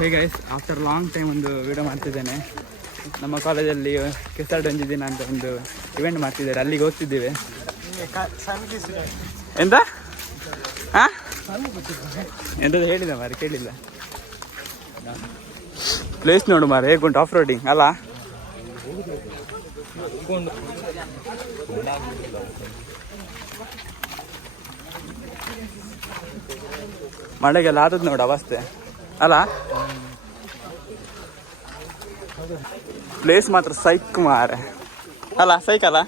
ಹೇಗೆ after long time ಒಂದು video ಮಾಡ್ತಿದ್ದೇನೆ. ನಮ್ಮ ಕಾಲೇಜಲ್ಲಿ ಕೆಸರಡಂಜಿ ದಿನ ಅಂತ ಒಂದು ಇವೆಂಟ್ ಮಾಡ್ತಿದ್ದಾರೆ. ಅಲ್ಲಿಗೆ ಹೋಗ್ತಿದ್ದೇವೆ. ಎಂತ? ಹಾ ಹೇಳಿದ ಮಾರೆ ಕೇಳಿಲ್ಲ. ಪ್ಲೇಸ್ ನೋಡು ಮಾರೆ ಹೇಗುಂಟು ಆಫ್ ರೋಡಿಂಗ್ ಅಲ್ಲ? ಮಳೆಗೆಲ್ಲ ಆದದ್ ನೋಡು ಅವಸ್ಥೆ. ಅಲ್ಲ? ಪ್ಲೇಸ್ ಮಾತ್ರ ಸೈಕ್ ಮಾರೆ ಅಲ್ಲ, ಸೈಕ್ ಅಲ್ಲ?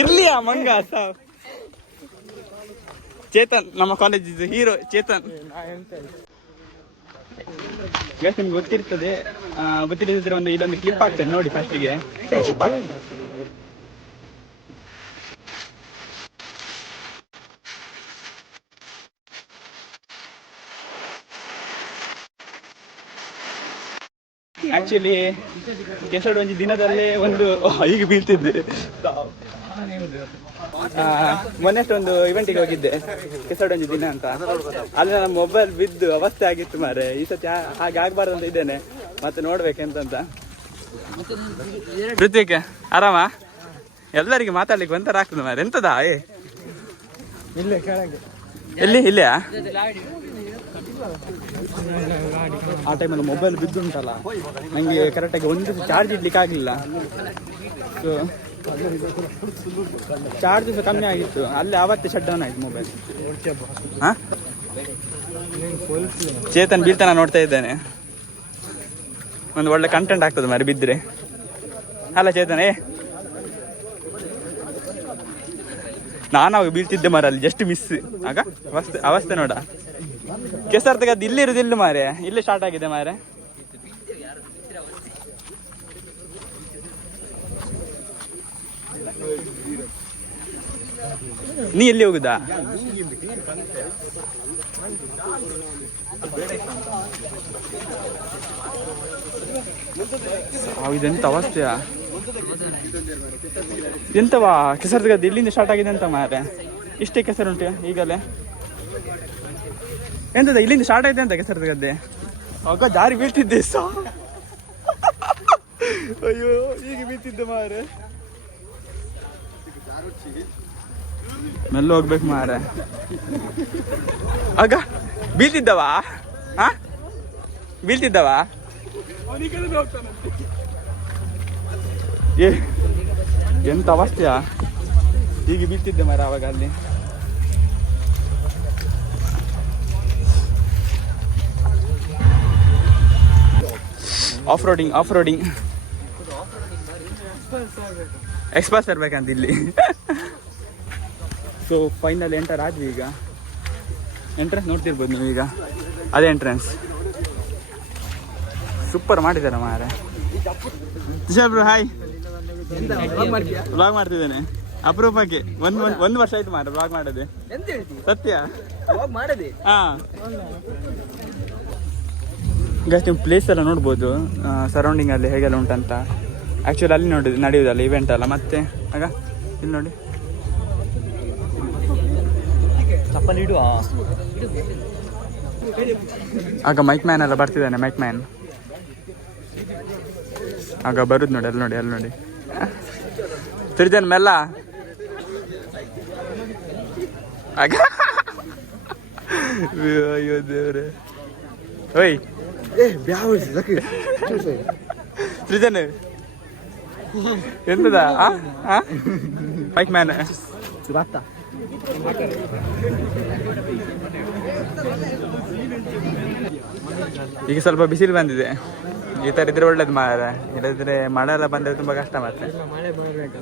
ಇರ್ಲಿ ಆ ಮಂಗ. ಚೇತನ್, ನಮ್ಮ ಕಾಲೇಜ್ ಹೀರೋ ಚೇತನ್. ನಿಮ್ಗೆ ಗೊತ್ತಿರ್ತದೆ ಗೊತ್ತಿರದಿದ್ರೆ ಒಂದು ಇದೊಂದು ಕ್ಲಿಪ್ ಆಗ್ತದೆ ನೋಡಿ ಫಸ್ಟಿಗೆ ಆಕ್ಚುಲಿ ಕೆಸಡು ಒಂದು ದಿನದಲ್ಲೇ ಒಂದು ಈಗ ಬೀಳ್ತಿದ್ದೆ. ಮೊನ್ನೆ ಮೊನ್ನೆಷ್ಟು ಒಂದು ಇವೆಂಟಿಗೆ ಹೋಗಿದ್ದೆ. ಕೆಸಡೊಂದು ದಿನ ಅಂತ. ಅಲ್ಲಿ ನನ್ನ ಮೊಬೈಲ್ ಬಿದ್ದು ಅವಸ್ಥೆ ಆಗಿತ್ತು ಮಾರೆ ಈ ಸತಿ ಹಾಗೆ ಆಗ್ಬಾರ್ದು ಅಂತ ಇದ್ದೇನೆ. ಮತ್ತೆ ನೋಡ್ಬೇಕೆಂತಂತ. ಋತ್ವಿಕ್ ಆರಾಮ? ಎಲ್ಲರಿಗೆ ಮಾತಾಡ್ಲಿಕ್ಕೆ ಒಂಥರ ಆಗ್ತದೆ ಮಾರೆ ಎಂತದ? ಏ. ಇಲ್ಲೇ ಕೆಳಗೆ. ಎಲ್ಲಿ ಇಲ್ಲಿಯಾ? ಆ ಟೈಮಲ್ಲಿ ಮೊಬೈಲ್ ಬಿದ್ದುಂಟಲ್ಲ. ನನಗೆ ಕರೆಕ್ಟಾಗಿ ಒಂದು ಚಾರ್ಜ್ ಇಡ್ಲಿಕ್ಕೆ ಆಗಲಿಲ್ಲ. ಸೊ ಚಾರ್ಜ್ ಸಹ ಕಮ್ಮಿ ಆಗಿತ್ತು. ಅಲ್ಲಿ ಆವತ್ತೇ ಶಟ್ ಡೌನ್ ಆಯ್ತು ಮೊಬೈಲ್ ಹಾ? ಚೇತನ್ ಬೀಳ್ತಾನ ನೋಡ್ತಾ ಇದ್ದೇನೆ. ಒಂದು ಒಳ್ಳೆ ಕಂಟೆಂಟ್ ಆಗ್ತದೆ ಮರಿ ಬಿದ್ದರೆ ಅಲ್ಲ ಚೇತನ್, ಏ. ನಾನು ಬೀಳ್ತಿದ್ದೆ ಮಾರ ಅಲ್ಲಿ ಜಸ್ಟ್ ಮಿಸ್ ಆಗ, ಅವಸ್ಥೆ ಅವಸ್ಥೆ ನೋಡ. ಕೆಸರ್ ತೆಗದ್ದು ಇಲ್ಲಿ ಇರುದು ಇಲ್ಲಿ ಮಾರೆ ಇಲ್ಲಿ ಸ್ಟಾರ್ಟ್ ಆಗಿದೆ ಮಾರೆ ನೀ ಎಲ್ಲಿ ಹೋಗುದಾ? ಇದೆಂತ ಅವಸ್ಥೆಯಾ? ಎಂತವಾ? ಕೆಸರು ಗದ್ದೆ ಇಲ್ಲಿಂದ ಸ್ಟಾರ್ಟ್ ಆಗಿದೆ ಅಂತ ಮಾರೆ ಇಷ್ಟೇ ಕೆಸರು ಉಂಟು ಈಗಲೇ. ಎಂತದ ಇಲ್ಲಿಂದ ಸ್ಟಾರ್ಟ್ ಆಯ್ತು ಅಂತ ಕೆಸರು ಗದ್ದೆ ಆಗ ದಾರಿ ಬೀಳ್ತಿದ್ದೆ ಸೊ. ಅಯ್ಯೋ ಈಗ ಬೀಳ್ತಿದ್ದೆ ಮಾರೆ ಮೆಲ್ಲ ಹೋಗ್ಬೇಕು ಮಾರೆ ಅಗ ಬೀಳ್ತಿದ್ದವಾ? ಹಾ ಬೀಳ್ತಿದ್ದವಾ? ಏ, ಎಂತ ಅವಸ್ಥೆಯಾ? ಹೀಗೆ ಬೀಳ್ತಿದ್ದೆ ಮರ ಅವಾಗ ಅಲ್ಲಿ. Off roading off roading express ಇರ್ಬೇಕಂತ ಇಲ್ಲಿ. ಸೊ ಫೈನಲ್ ಎಂಟರ್ ಆದ್ವಿ ಈಗ. ಎಂಟ್ರೆನ್ಸ್ ನೋಡ್ತಿರ್ಬೋದು ನೀವೀಗ ಅದೇ ಎಂಟ್ರೆನ್ಸ್ ಸೂಪರ್ ಮಾಡಿದ್ದಾರೆ ಮಾರೆ ಹಾಯ್ ವ್ಲಾಗ್ ಮಾಡ್ತಿದ್ದೇನೆ. ಅಪರೂಪಕ್ಕೆ ಒಂದ್ ಒಂದ್- ವರ್ಷ ಆಯ್ತು ಮಾಡ ಬ್ಲಾಗ್ ಮಾಡದೆ. ಎಂತ ಹೇಳ್ತಿ? ಸತ್ಯ. ಮಾಡದೆ? ಹಾ. ಈಗ ನೀವು ಪ್ಲೇಸ್ ಎಲ್ಲ ನೋಡ್ಬೋದು. ಸರೌಂಡಿಂಗ್ ಅಲ್ಲಿ ಹೇಗೆಲ್ಲ ಉಂಟಂತ. ಆ್ಯಕ್ಚುಲಿ ಅಲ್ಲಿ ನೋಡಿ ನಡೆಯುವುದಲ್ಲ ಇವೆಂಟ್ ಅಲ್ಲ ಮತ್ತೆ? ಆಗ ಇಲ್ಲಿ ನೋಡಿ. ಚಪ್ಪಲಿ ಇಡುವ? ಆಗ ಮೈಕ್ ಮ್ಯಾನ್ ಎಲ್ಲ ಬರ್ತಿದ್ದಾನೆ ಮೈಕ್ ಮ್ಯಾನ್ ಆಗ ಬರುದು ನೋಡಿ ಅಲ್ಲಿ ನೋಡಿ ಅಲ್ಲಿ ನೋಡಿ. ತಿರ್ಜನ್ ಮೆಲ್ಲ. ಅಯ್ಯೋ ದೇವ್ರೆ. ಓಯ್. ಸೃಜನ್ ಎಂತದ? ಬೈಕ್ ಮ್ಯಾನ್ ಬತ್ತ ಈಗ ಸ್ವಲ್ಪ ಬಿಸಿಲು ಬಂದಿದೆ. ಈ ತರ ಇದ್ರೆ ಒಳ್ಳೇದು ಮಾರ ಇಲ್ಲದಿದ್ರೆ ಮಳೆ ಎಲ್ಲ ಬಂದ್ರೆ ತುಂಬಾ ಕಷ್ಟ ಮತ್ತೆ ಮಳೆ ಬರ್ಬೇಕು?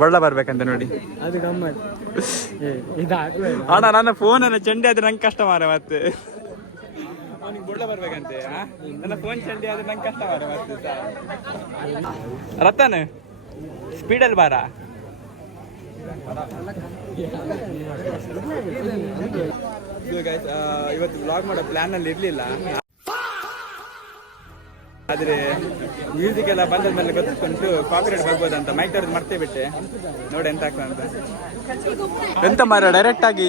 ಬಳ್ಳ ಬರ್ಬೇಕಂತ ನೋಡಿ. ಅದು ಗಮ್ಮತ್. ಅಣ್ಣ ನನ್ನ ಫೋನ್ ಅನ್ನ ಚಂಡಿ ಆದ್ರೆ ನಂಗೆ ಕಷ್ಟ ಮಾರ ಮತ್ತೆ. ಅವನಿಗೆ ಬುಳ್ಳ ಬರ್ಬೇಕಂತೆ ನನ್ನ ಫೋನ್ ಚಂಡಿ ಆದ್ರೆ ನಂಗೆ ಕಷ್ಟ ಮಾರ ಮತ್ತೆ ರತನ್ ಸ್ಪೀಡಲ್ಲಿ ಬಾರ. ಇವತ್ತು ಬ್ಲಾಗ್ ಮಾಡೋ ಪ್ಲಾನ್ ಅಲ್ಲಿ ಇರ್ಲಿಲ್ಲ. ಆದ್ರೆ ಮ್ಯೂಸಿಕ್ ಎಲ್ಲ ಮೇಲೆ ಗೊತ್ತಿಟ್ಕೊಂಡು ಕಾಪಿರೇಟ್ ಬರ್ಬೋದು ಅಂತ ಮೈಕ್ ತರದ್ ಮರ್ತೇ ಬಿಟ್ಟೆ. ನೋಡಿ ಎಂತ ಆಗ್ತದೆ ಅಂತ. ಎಂತ ಮಾರ ಡೈರೆಕ್ಟ್ ಆಗಿ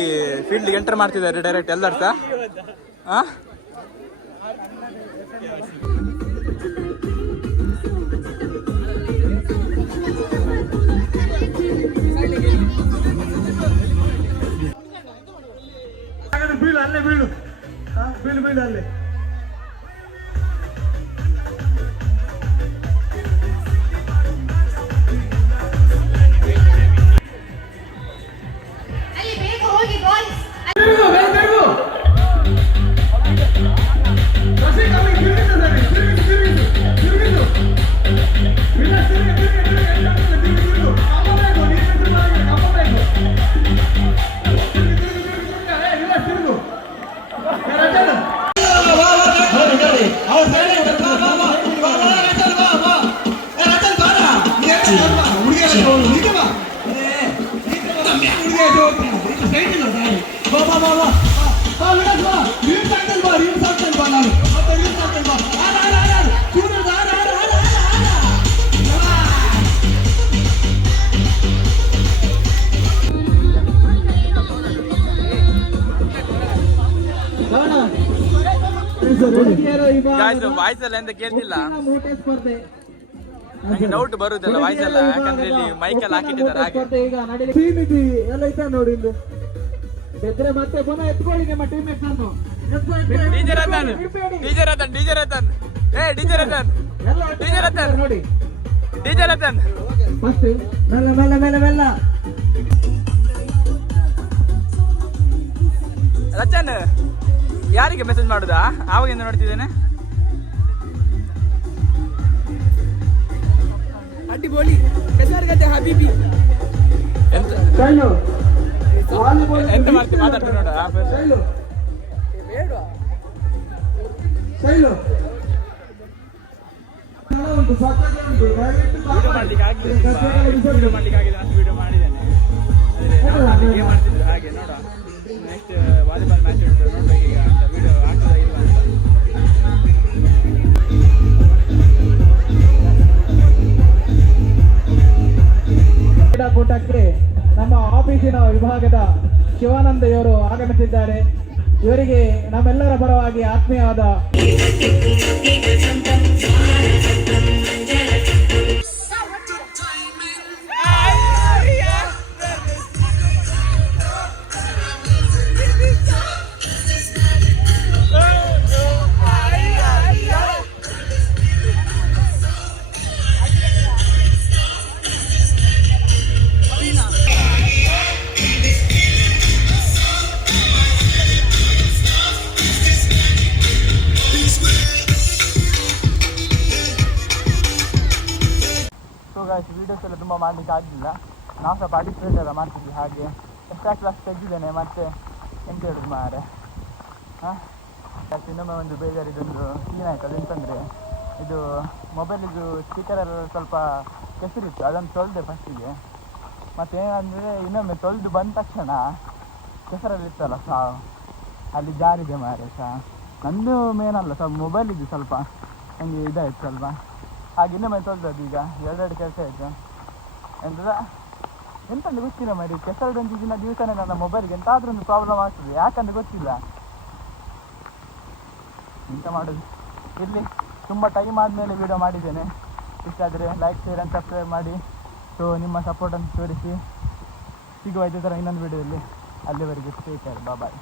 ಫೀಲ್ಡ್ ಎಂಟರ್ ಮಾಡ್ತಿದ್ದಾರೆ ಡೈರೆಕ್ಟ್ ಎಲ್ಲರ ಸಹ? ಆ? ಬೀಳು ಅಲ್ಲೇ ಬೀಳು. ಹಾ, ಬೀಳು ಬೀಳು ಅಲ್ಲಿ. ಬಾ, ಬಾ, ಬಾ, ನೀನು. ಮತ್ತೆ ನೀನು ಸಾಕ್ತೇನೆ ಬಾ. ಆಡ, ಆಡ, ಆಡ, ಆಡ. ಕೂದಲು ಆಡ, ಆಡ, ಆಡ, ಆಡ, ಆಡ. ಬಾ. ವಾಯ್ಸ್ ಎಲ್ಲ ಎಂತ ಕೇಳ್ತಿಲ್ಲ ನಂಗೆ ಡೌಟ್ ಬರುದಲ್ಲ ವಾಯ್ಸ್ ಎಲ್ಲ ಯಾಕಂದ್ರೆ ಇಲ್ಲಿ ಮೈಕ್ ಎಲ್ಲ ಹಾಕಿಟ್ಟಿದ್ದಾರೆ ಹಾಗೆ ನೋಡಿ ಬೆದ್ರೆ ಮತ್ತೆ ಪುನಃ ಎತ್ಕೊಳ್ಳಿ ನಿಮ್ಮ ಟೀಮೇಟ್ಸ್ ಅನ್ನು DJ Ratan DJ Ratan DJ Ratan ಏ ಡಿಜೆ ರತನ್ ಎಲ್ಲ ಡಿಜೆ ರತನ್ ನೋಡಿ. ಡಿಜೆ ರತನ್ ಫಸ್ಟ್ ಮೆಲ್ಲ ಮೆಲ್ಲ ಮೆಲ್ಲ ಮೆಲ್ಲ. ರಚನ್ ಯಾರಿಗೆ ಮೆಸೇಜ್ ಮಾಡುದಾ? ಆವಾಗಿಂದ ನೋಡ್ತಿದ್ದೇನೆ? ಅಡ್ಡಿಬೋಳಿ ಹೆಸರುಗದ್ದೆ ಹಬೀಬಿ. ಎಂತ? ಎಂತ ಮಾಡ್ತೀವಿ ಮಾತಾಡ್ತೀವಿ ನೋಡ ಶೈಲು. ಉಂಟು ವಿಡಿಯೋ ಮಾಡ್ಲಿಕ್ಕೆ ಆಗಿಲ್ಲ ವಿಡಿಯೋ ಮಾಡ್ಲಿಕ್ಕೆ ಆಗಿಲ್ಲ ಅಷ್ಟು ವಿಡಿಯೋ ಮಾಡಿದ್ದೇನೆ. ನಾವು ಮಾಡ್ತಿದ್ರು ಹಾಗೆ ನೋಡ ನೆಕ್ಸ್ಟ್ ವಾಲಿಬಾಲ್ ಮ್ಯಾಚ್ ಉಂಟು ನೋಡ್ಬೇಕು ಈಗ ಅಂತ ವಿಡಿಯೋ ಆಫೀಸಿನ ಶಿವಾನಂದಯವರು ಆಗಮಿಸಿದ್ದಾರೆ. ಇವರಿಗೆ ನಮ್ಮೆಲ್ಲರ ಪರವಾಗಿ ಆತ್ಮೀಯವಾದ ಮಾಡ್ಲಿಕ್ಕೆ ಆಗಲಿಲ್ಲ ನಾವು ಸಹ ಪಾರ್ಟಿಸಿಪೇಟ್ ಎಲ್ಲ ಮಾಡ್ತಿದ್ವಿ ಹಾಗೆ. ಎಕ್ಸ್ಟ್ರಾ ಕ್ಲಾಸ್ ತೆಗೆದಿದ್ದೇನೆ ಮತ್ತೆ ಎಂತ ಹೇಳುದು ಮಾರೆ ಹಾಂ ಇನ್ನೊಮ್ಮೆ ಒಂದು ಬೇಜಾರು ಇದೊಂದು ಸೀನ್ ಆಯ್ತು ಅದೆಂತಂದರೆ ಇದು ಮೊಬೈಲಿದು ಸ್ಪೀಕರ್ ಎಲ್ಲ ಸ್ವಲ್ಪ ಕೆಸರಿತ್ತು, ಅದನ್ನು ತೊಳೆದೆ ಫಸ್ಟಿಗೆ ಮತ್ತೆ ಏನಂದರೆ ಇನ್ನೊಮ್ಮೆ ತೊಳೆದು ಬಂದ ತಕ್ಷಣ ಕೆಸರಲ್ಲಿತ್ತಲ್ಲ ಸಾ ಅಲ್ಲಿ ಜಾರಿದೆ ಮಾರೆ ಸಹ ನಂದು ಮೇನಲ್ಲ ಸ್ವಲ್ಪ ಮೊಬೈಲಿದ್ದು ಸ್ವಲ್ಪ ನನಗೆ ಇದಾಯಿತು ಸ್ವಲ್ಪ ಹಾಗೆ ಇನ್ನೊಮ್ಮೆ ತೊಳೆದದ್ದು ಈಗ, ಎರಡೆರಡು ಕೆಲಸ ಆಯಿತು? ಎಂತದ? ಎಂತಂತ ಗೊತ್ತಿಲ್ಲ ಮರಿ ಗಂಜಿ ದಿನ ದಿವಸನೇ ನನ್ನ ಮೊಬೈಲ್ಗೆ ಎಂತಾದ್ರೂ ಒಂದು ಪ್ರಾಬ್ಲಮ್ ಆಗ್ತದೆ. ಯಾಕಂದ್ರೆ ಗೊತ್ತಿಲ್ಲ. ಎಂತ ಮಾಡೋದು? ಇಲ್ಲಿ ತುಂಬ ಟೈಮ್ ಆದಮೇಲೆ ವಿಡಿಯೋ ಮಾಡಿದ್ದೇನೆ. ಇಷ್ಟ ಆದರೆ ಲೈಕ್ ಶೇರ್ ಆ್ಯಂಡ್ ಸಬ್ಸ್ಕ್ರೈಬ್ ಮಾಡಿ. ಸೊ ನಿಮ್ಮ ಸಪೋರ್ಟನ್ನು ತೋರಿಸಿ. ಸಿಗುವ ಇದೇ ಥರ ಇನ್ನೊಂದು ವಿಡಿಯೋದಲ್ಲಿ ಅಲ್ಲಿವರೆಗೆ ಸ್ಟೇ ಕೇರ್ ಬಾಯ್